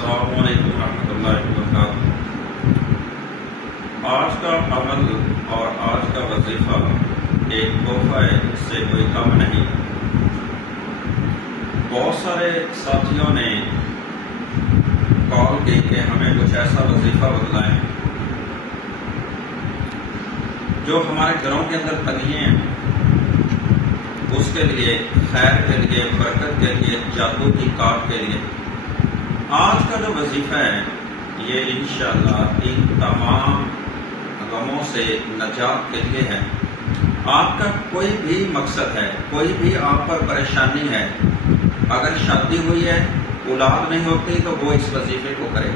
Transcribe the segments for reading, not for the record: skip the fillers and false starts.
السلام علیکم ورحمۃ اللہ وبرکاتہ۔ آج کا عمل اور آج کا وظیفہ ایک تحفہ ہے، اس سے کوئی کم نہیں۔ بہت سارے ساتھیوں نے کال کی کہ ہمیں کچھ ایسا وظیفہ بتلائیں جو ہمارے گھروں کے اندر تنگی ہیں، اس کے لیے، خیر کے لیے، برکت کے لیے، جادو کی کار کے لیے۔ آج کا جو وظیفہ ہے یہ انشاءاللہ ان تمام غموں سے نجات کے لیے ہے۔ آپ کا کوئی بھی مقصد ہے، کوئی بھی آپ پر پریشانی ہے، اگر شادی ہوئی ہے، اولاد نہیں ہوتی تو وہ اس وظیفے کو کرے۔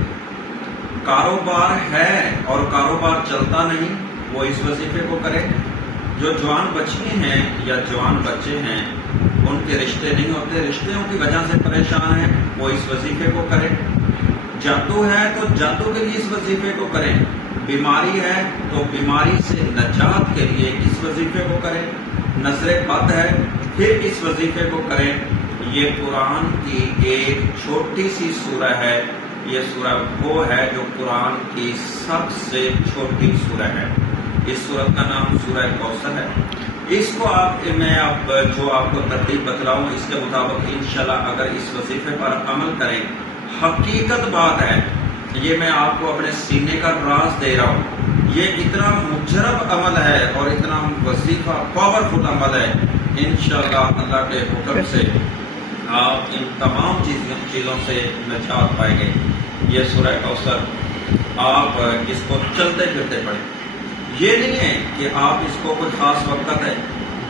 کاروبار ہے اور کاروبار چلتا نہیں، وہ اس وظیفے کو کرے۔ جو جوان بچی ہیں یا جوان بچے ہیں، ان کے رشتے نہیں ہوتے، رشتوں کی وجہ سے پریشان ہیں، وہ اس وظیفے کو کریں۔ جادو ہے تو جادو کے لیے اس وظیفے کو کریں۔ بیماری ہے تو بیماری سے نجات کے لیے اس وظیفے کو کریں۔ نظر بد ہے پھر اس وظیفے کو کریں۔ یہ قرآن کی ایک چھوٹی سی سورہ ہے، یہ سورہ وہ ہے جو قرآن کی سب سے چھوٹی سورہ ہے۔ اس سورت کا نام سورہ کوثر ہے۔ اس کو میں اب جو آپ کو ترتیب بتلاؤں، اس کے مطابق انشاءاللہ اگر اس وظیفے پر عمل کریں، حقیقت بات ہے، یہ میں آپ کو اپنے سینے کا راز دے رہا ہوں، یہ اتنا مجرب عمل ہے اور اتنا وظیفہ پاورفل عمل ہے، انشاءاللہ اللہ کے حکم سے آپ ان تمام چیزوں سے نجات پائیں گے۔ یہ سورہ کوثر آپ اس کو چلتے پھرتے پڑھیں۔ یہ نہیں ہے کہ آپ اس کو کوئی خاص وقت ہے،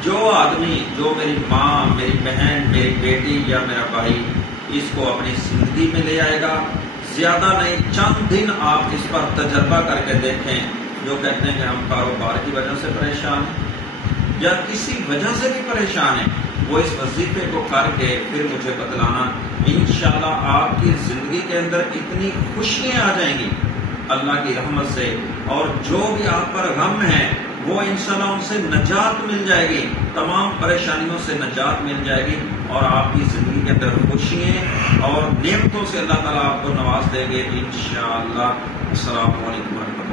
جو آدمی، جو میری ماں، میری بہن، میری بیٹی یا میرا بھائی اس کو اپنی زندگی میں لے آئے گا، زیادہ نہیں، چند دن آپ اس پر تجربہ کر کے دیکھیں۔ جو کہتے ہیں کہ ہم کاروبار کی وجہ سے پریشان ہیں یا کسی وجہ سے بھی پریشان ہیں، وہ اس وظیفے کو کر کے پھر مجھے بتلانا، انشاءاللہ آپ کی زندگی کے اندر اتنی خوشیاں آ جائیں گی اللہ کی رحمت سے، اور جو بھی آپ پر غم ہے وہ انشاءاللہ ان سے نجات مل جائے گی، تمام پریشانیوں سے نجات مل جائے گی، اور آپ کی زندگی کے اندر خوشیاں اور نعمتوں سے اللہ تعالیٰ آپ کو نواز دے گے انشاءاللہ۔ السلام علیکم ورحمۃ اللہ۔